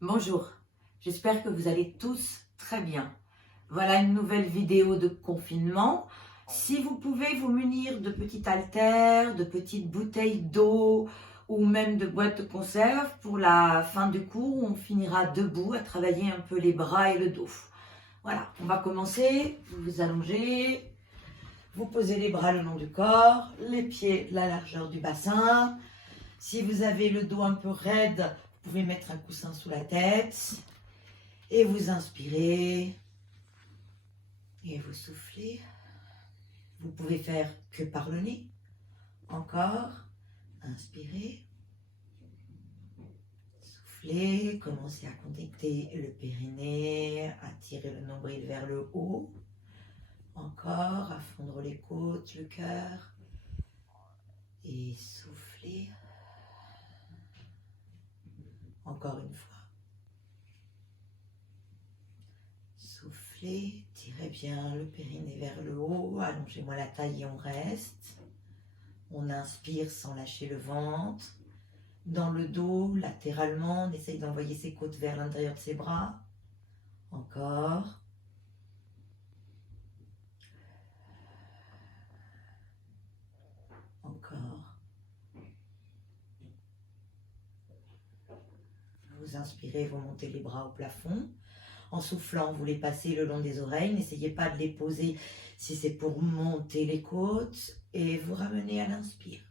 Bonjour, j'espère que vous allez tous très bien. Voilà une nouvelle vidéo de confinement. Si vous pouvez vous munir de petites haltères, de petites bouteilles d'eau ou même de boîtes de conserve, pour la fin du cours, on finira debout à travailler un peu les bras et le dos. Voilà, on va commencer. Vous vous allongez, vous posez les bras le long du corps, les pieds la largeur du bassin. Si vous avez le dos un peu raide, vous pouvez mettre un coussin sous la tête. Et vous inspirez. Et vous soufflez. Vous pouvez faire que par le nez. Encore. Inspirez. Soufflez. Commencez à connecter le périnée. À tirer le nombril vers le haut. Encore. À fondre les côtes, le cœur. Et soufflez. Encore une fois. Soufflez, tirez bien le périnée vers le haut, allongez-moi la taille et on reste. On inspire sans lâcher le ventre. Dans le dos, latéralement, on essaye d'envoyer ses côtes vers l'intérieur de ses bras. Encore. Encore. Vous inspirez, vous montez les bras au plafond. En soufflant, vous les passez le long des oreilles. N'essayez pas de les poser si c'est pour monter les côtes. Et vous ramenez à l'inspire.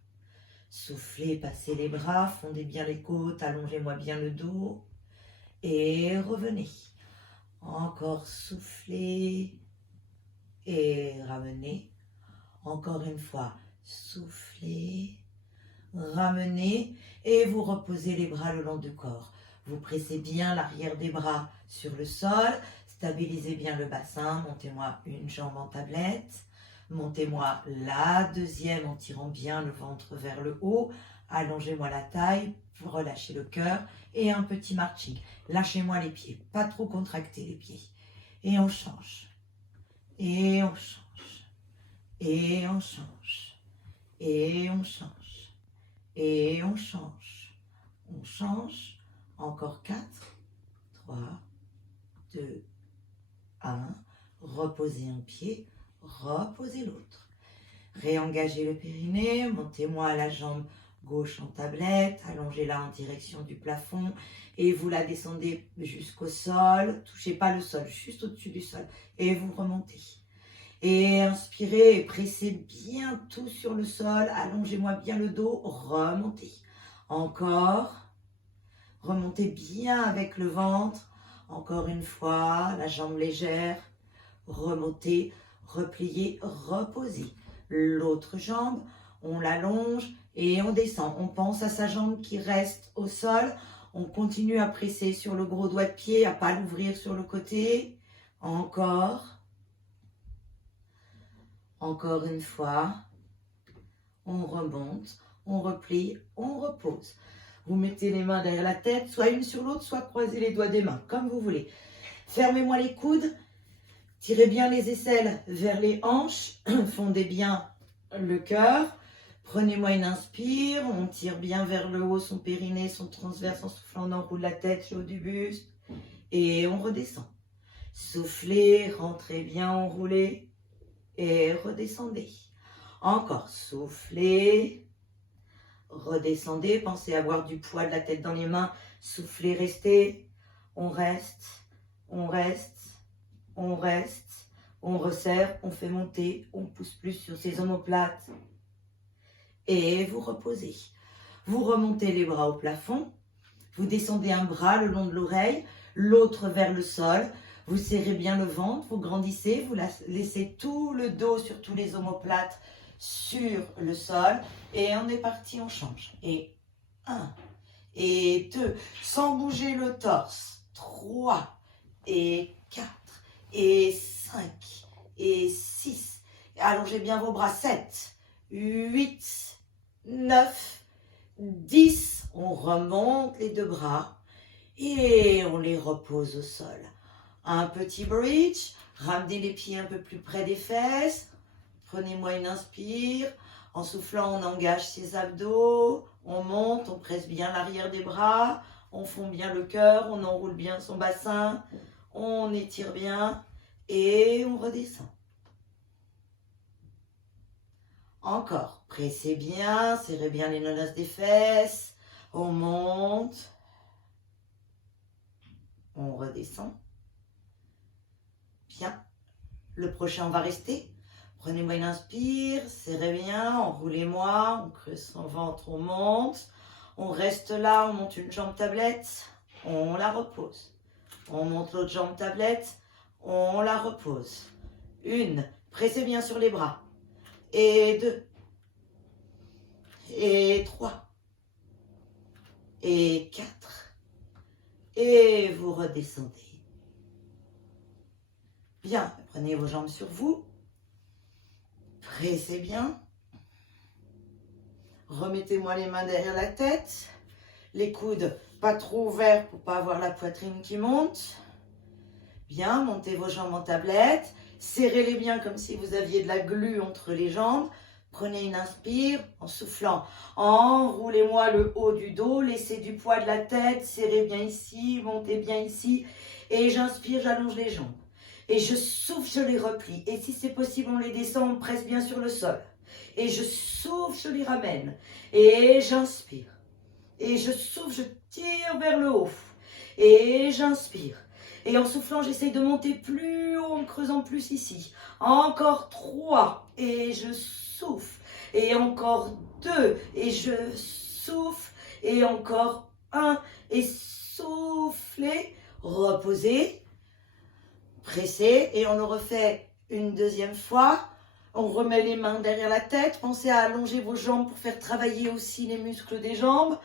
Soufflez, passez les bras, fondez bien les côtes, allongez-moi bien le dos. Et revenez. Encore soufflez. Et ramenez. Encore une fois, soufflez. Ramenez. Et vous reposez les bras le long du corps. Vous pressez bien l'arrière des bras sur le sol. Stabilisez bien le bassin. Montez-moi une jambe en tablette. Montez-moi la deuxième en tirant bien le ventre vers le haut. Allongez-moi la taille. Vous relâchez le cœur. Et un petit marching. Lâchez-moi les pieds. Pas trop contracter les pieds. Et on change. Et on change. Et on change. Et on change. Et on change. On change. Encore 4, 3, 2, 1. Reposez un pied, reposez l'autre. Réengagez le périnée, montez-moi la jambe gauche en tablette, allongez-la en direction du plafond et vous la descendez jusqu'au sol. Touchez pas le sol, juste au-dessus du sol. Et vous remontez. Et inspirez et pressez bien tout sur le sol. Allongez-moi bien le dos, remontez. Encore. Remontez bien avec le ventre. Encore une fois, la jambe légère. Remontez, repliez, reposez. L'autre jambe, on l'allonge et on descend. On pense à sa jambe qui reste au sol. On continue à presser sur le gros doigt de pied, à ne pas l'ouvrir sur le côté. Encore. Encore une fois. On remonte, on replie, on repose. Vous mettez les mains derrière la tête, soit une sur l'autre, soit croisez les doigts des mains, comme vous voulez. Fermez-moi les coudes, tirez bien les aisselles vers les hanches, fondez bien le cœur. Prenez-moi une inspire, on tire bien vers le haut son périnée, son transverse en soufflant, on enroule la tête, le haut du buste. Et on redescend. Soufflez, rentrez bien enroulé et redescendez. Encore, soufflez. Redescendez, pensez avoir du poids de la tête dans les mains. Soufflez, restez. On reste, on reste, on reste. On resserre, on fait monter, on pousse plus sur ses omoplates. Et vous reposez. Vous remontez les bras au plafond. Vous descendez un bras le long de l'oreille, l'autre vers le sol. Vous serrez bien le ventre, vous grandissez, vous laissez tout le dos sur tous les omoplates sur le sol. Et on est parti, on change. Et 1, et 2, sans bouger le torse. 3, et 4, et 5, et 6. Allongez bien vos bras. 7, 8, 9, 10. On remonte les deux bras et on les repose au sol. Un petit bridge. Ramenez les pieds un peu plus près des fesses. Prenez-moi une inspire. En soufflant, on engage ses abdos. On monte, on presse bien l'arrière des bras. on fond bien le cœur, on enroule bien son bassin, on étire bien et on redescend. Encore, pressez bien, serrez bien les nonos des fesses, on monte, on redescend. Bien, le prochain on va rester. Prenez-moi une inspire, serrez bien, enroulez-moi, on creuse son ventre, on monte. On reste là, on monte une jambe tablette, on la repose. On monte l'autre jambe tablette, on la repose. Une, pressez bien sur les bras. Et 2. Et 3. Et 4. Et vous redescendez. Bien, prenez vos jambes sur vous. Pressez bien. Remettez-moi les mains derrière la tête. Les coudes pas trop ouverts pour pas avoir la poitrine qui monte. Bien, montez vos jambes en tablette. Serrez-les bien comme si vous aviez de la glu entre les jambes. Prenez une inspire en soufflant. Enroulez-moi le haut du dos. Laissez du poids de la tête. Serrez bien ici. Montez bien ici. Et j'inspire, j'allonge les jambes. Et je souffle, je les replie. Et si c'est possible, on les descend, on presse bien sur le sol. Et je souffle, je les ramène. Et j'inspire. Et je souffle, je tire vers le haut. Et j'inspire. Et en soufflant, j'essaye de monter plus haut en creusant plus ici. Encore 3. Et je souffle. Et encore 2. Et je souffle. Et encore 1. Et soufflez. Reposez. Pressez. Et on le refait une deuxième fois. On remet les mains derrière la tête. Pensez à allonger vos jambes pour faire travailler aussi les muscles des jambes.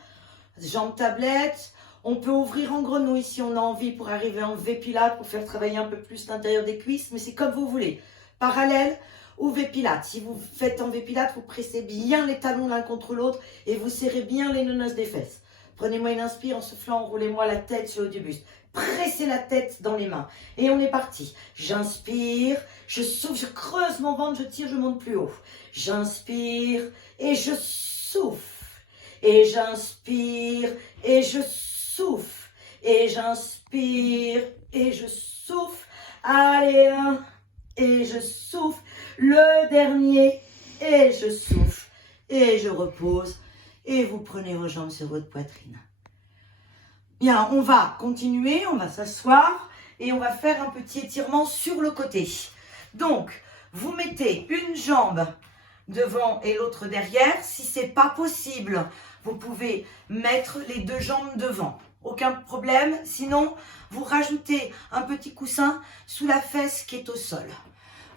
Jambes tablettes. On peut ouvrir en grenouille si on a envie pour arriver en V-Pilates, pour faire travailler un peu plus l'intérieur des cuisses. Mais c'est comme vous voulez. Parallèle ou V-Pilates. Si vous faites en V-Pilates, vous pressez bien les talons l'un contre l'autre et vous serrez bien les nonos des fesses. Prenez-moi une inspire en soufflant. Enroulez-moi la tête sur le haut du buste. Pressez la tête dans les mains. Et on est parti. J'inspire, je souffle, je creuse mon ventre, je tire, je monte plus haut. J'inspire et je souffle. Et j'inspire et je souffle. Et j'inspire et je souffle. Allez, 1. Et je souffle. Le dernier. Et je souffle. Et je repose. Et vous prenez vos jambes sur votre poitrine. Bien, on va continuer, on va s'asseoir et on va faire un petit étirement sur le côté. Donc, vous mettez une jambe devant et l'autre derrière. Si ce n'est pas possible, vous pouvez mettre les 2 jambes devant. Aucun problème. Sinon, vous rajoutez un petit coussin sous la fesse qui est au sol.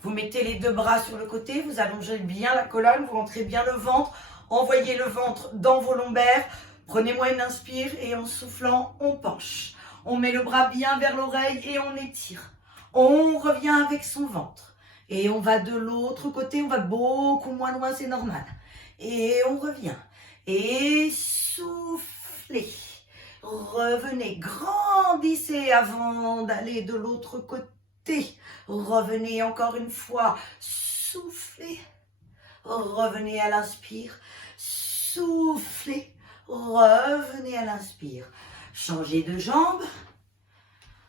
Vous mettez les 2 bras sur le côté, vous allongez bien la colonne, vous rentrez bien le ventre. Envoyez le ventre dans vos lombaires. Prenez-moi une inspire et en soufflant, on penche. On met le bras bien vers l'oreille et on étire. On revient avec son ventre. Et on va de l'autre côté, on va beaucoup moins loin, c'est normal. Et on revient. Et soufflez. Revenez, grandissez avant d'aller de l'autre côté. Revenez encore une fois. Soufflez. Revenez à l'inspire. Soufflez. Revenez à l'inspire. Changez de jambe.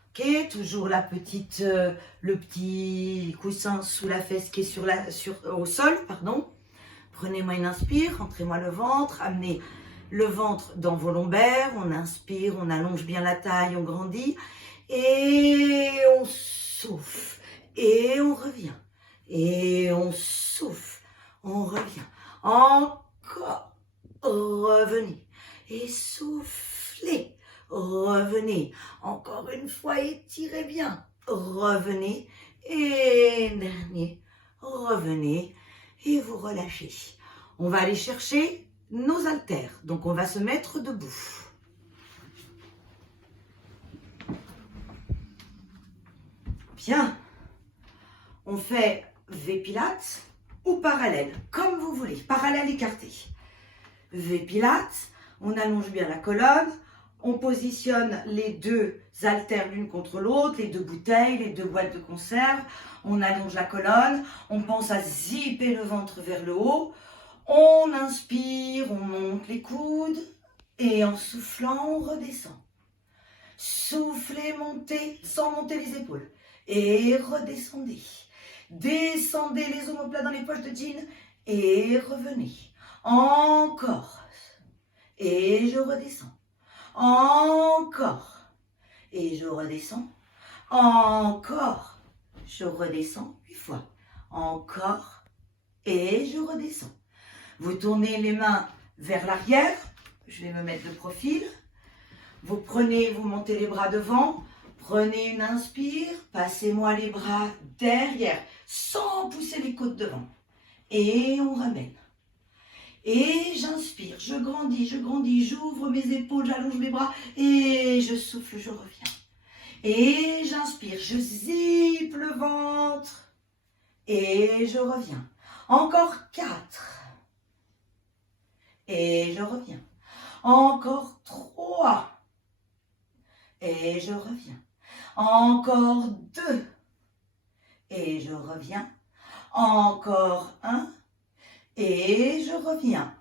Ok, toujours la petite, le petit coussin sous la fesse qui est au sol, pardon. Prenez-moi une inspire, rentrez-moi le ventre, amenez le ventre dans vos lombaires. On inspire, on allonge bien la taille, on grandit. Et on souffle. Et on revient. Et on souffle. On revient. Encore. Revenez. Et soufflez. Revenez. Encore une fois, étirez bien. Revenez. Et dernier. Revenez. Et vous relâchez. On va aller chercher nos haltères. Donc, on va se mettre debout. Bien. On fait V-Pilates ou parallèle, comme vous voulez. Parallèle écarté. V-Pilates, on allonge bien la colonne, on positionne les 2 haltères l'une contre l'autre, les 2 bouteilles, les 2 boîtes de conserve, on allonge la colonne, on pense à zipper le ventre vers le haut, on inspire, on monte les coudes et en soufflant, on redescend. Soufflez, montez, sans monter les épaules. Et redescendez. Descendez les omoplates dans les poches de jean et revenez. Encore. Et je redescends. Encore. Et je redescends. Encore. Je redescends 8 fois. Encore. Et je redescends. Vous tournez les mains vers l'arrière. Je vais me mettre de profil. Vous prenez, vous montez les bras devant. Prenez une inspire. Passez-moi les bras derrière sans pousser les côtes devant. Et on ramène. Et j'inspire, je grandis, j'ouvre mes épaules, j'allonge mes bras et je souffle, je reviens. Et j'inspire, je zippe le ventre et je reviens. Encore 4. Et je reviens. Encore 3. Et je reviens. Encore 2. Et je reviens. Encore 1. Et je reviens.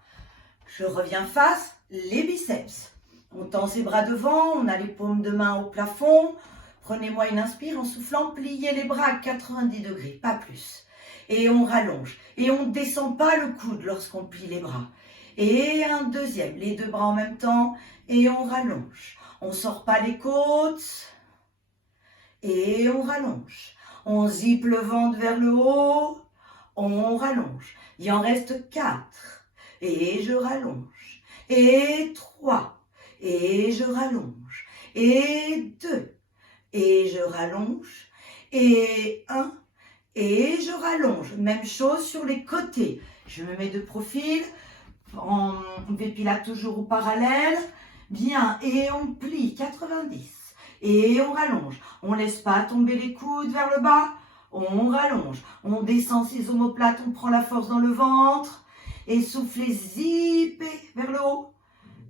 Je reviens face, les biceps. On tend ses bras devant, on a les paumes de main au plafond. Prenez-moi une inspire en soufflant, pliez les bras à 90 degrés, pas plus. Et on rallonge. Et on ne descend pas le coude lorsqu'on plie les bras. Et un deuxième, les 2 bras en même temps. Et on rallonge. On ne sort pas les côtes. Et on rallonge. On zippe le ventre vers le haut. On rallonge. Il en reste 4. Et je rallonge. Et 3. Et je rallonge. Et 2. Et je rallonge. Et 1. Et je rallonge. Même chose sur les côtés. Je me mets de profil. On dépilate toujours au parallèle. Bien. Et on plie 90. Et on rallonge. On ne laisse pas tomber les coudes vers le bas. On rallonge, on descend ses omoplates, on prend la force dans le ventre et soufflez, zippez vers le haut.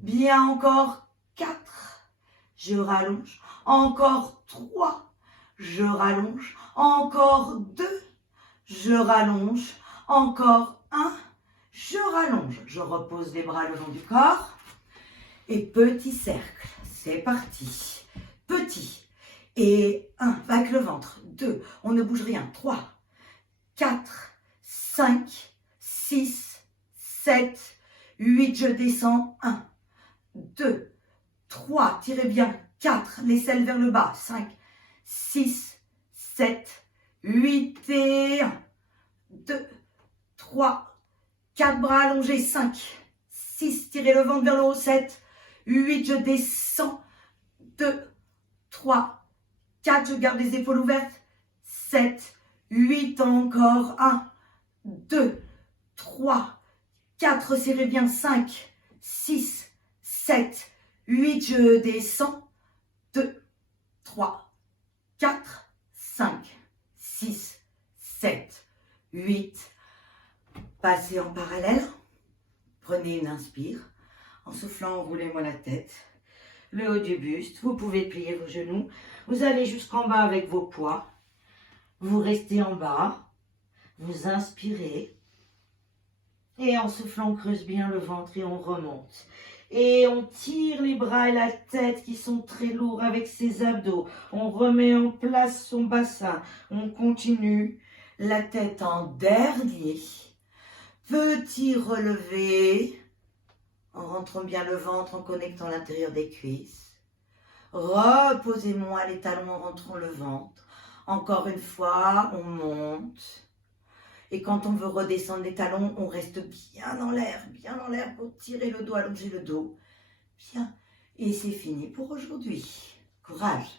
Bien, encore 4, je rallonge. Encore 3, je rallonge. Encore 2, je rallonge. Encore 1, je rallonge. Je repose les bras le long du corps. Et petit cercle, c'est parti. Petit. Et 1, avec le ventre. 2, on ne bouge rien. 3, 4, 5, 6, 7, 8, je descends. 1, 2, 3, tirez bien. 4, l'aisselle vers le bas. 5, 6, 7, 8 et 1, 2, 3, 4 bras allongés. 5, 6, tirez le ventre vers le haut. 7, 8, je descends. 2, 3, 4, je garde les épaules ouvertes. 7, 8, encore. 1, 2, 3, 4, serrez bien. 5, 6, 7, 8, je descends. 2, 3, 4, 5, 6, 7, 8. Passez en parallèle. Prenez une inspire. En soufflant, roulez-moi la tête. Le haut du buste, vous pouvez plier vos genoux, vous allez jusqu'en bas avec vos poids, vous restez en bas, vous inspirez, et en soufflant, on creuse bien le ventre et on remonte. Et on tire les bras et la tête qui sont très lourds avec ses abdos, on remet en place son bassin, on continue, la tête en dernier, petit relevé, en rentrant bien le ventre, en connectant l'intérieur des cuisses. Reposez-moi les talons en rentrant le ventre. Encore une fois, on monte. Et quand on veut redescendre les talons, on reste bien dans l'air pour tirer le dos, allonger le dos. Bien. Et c'est fini pour aujourd'hui. Courage.